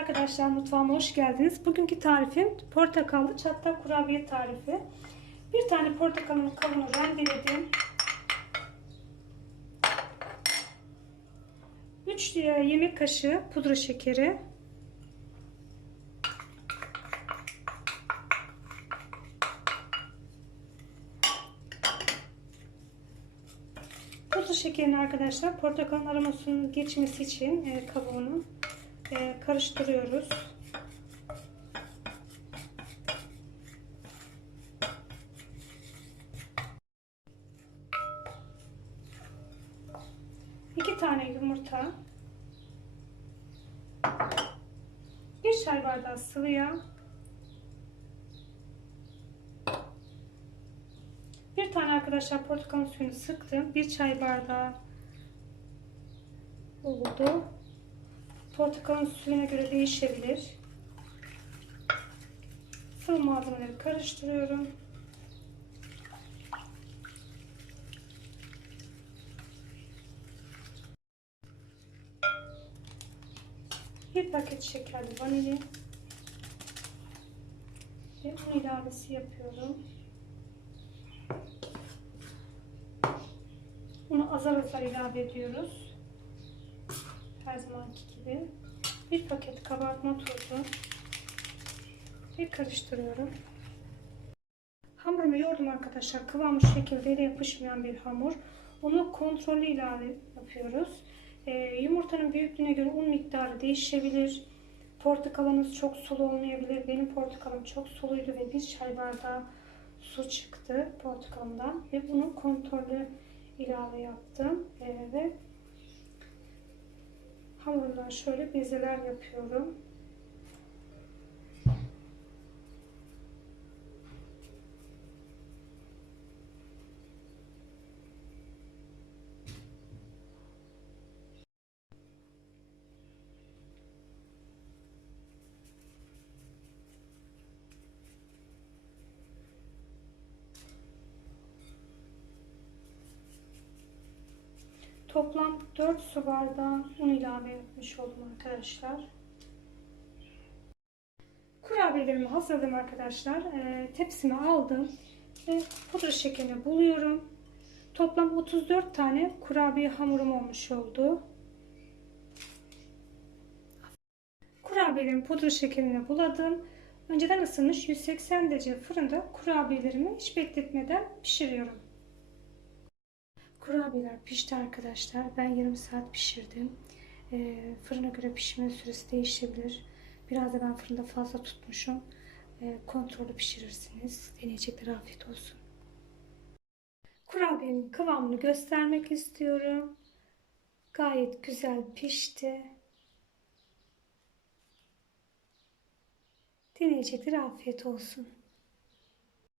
Merhaba arkadaşlar mutfağıma hoş geldiniz. Bugünkü tarifim portakallı çatlak kurabiye tarifi. Bir tane portakalın kabuğunu rendeledim. 3 yemek kaşığı pudra şekeri. Pudra şekerini arkadaşlar portakalın aromasının geçmesi için e, kabuğunu e, karıştırıyoruz. İki tane yumurta. Bir çay bardağı sıvı yağ. Bir tane arkadaşlar portakal suyunu sıktım. Bir çay bardağı oldu. Portakalın suyuna göre değişebilir. Sıvı malzemeleri karıştırıyorum. Bir paket şekerli vanilya ve un ilavesi yapıyorum. Unu azar azar ilave ediyoruz. Her zamanki gibi. Bir paket kabartma tozu ve karıştırıyorum. Hamurumu yoğurdum arkadaşlar. Kıvamı şekilde yapışmayan bir hamur. Bunu kontrollü ilave yapıyoruz. Ee, yumurtanın büyüklüğüne göre un miktarı değişebilir. Portakalınız çok sulu olmayabilir. Benim portakalım çok suluydu ve bir çay bardağı su çıktı portakalımdan. Ve bunu kontrollü ilave yaptım. Ee, ve hamurundan şöyle bezeler yapıyorum. Toplam 4 su bardağı un ilave etmiş oldum arkadaşlar. Kurabiyelerimi hazırladım arkadaşlar. E, tepsime aldım ve pudra şekerini buluyorum. Toplam 34 tane kurabiye hamurum olmuş oldu. Kurabiyelerimi pudra şekerine buladım. Önceden ısınmış 180 derece fırında kurabiyelerimi hiç bekletmeden pişiriyorum. Kurabiyeler pişti arkadaşlar. Ben yarım saat pişirdim. E, fırına göre pişme süresi değişebilir. Biraz da ben fırında fazla tutmuşum. E, kontrollü pişirirsiniz. Deneyecekler afiyet olsun. Kurabiyenin kıvamını göstermek istiyorum. Gayet güzel pişti. Deneyecekler afiyet olsun.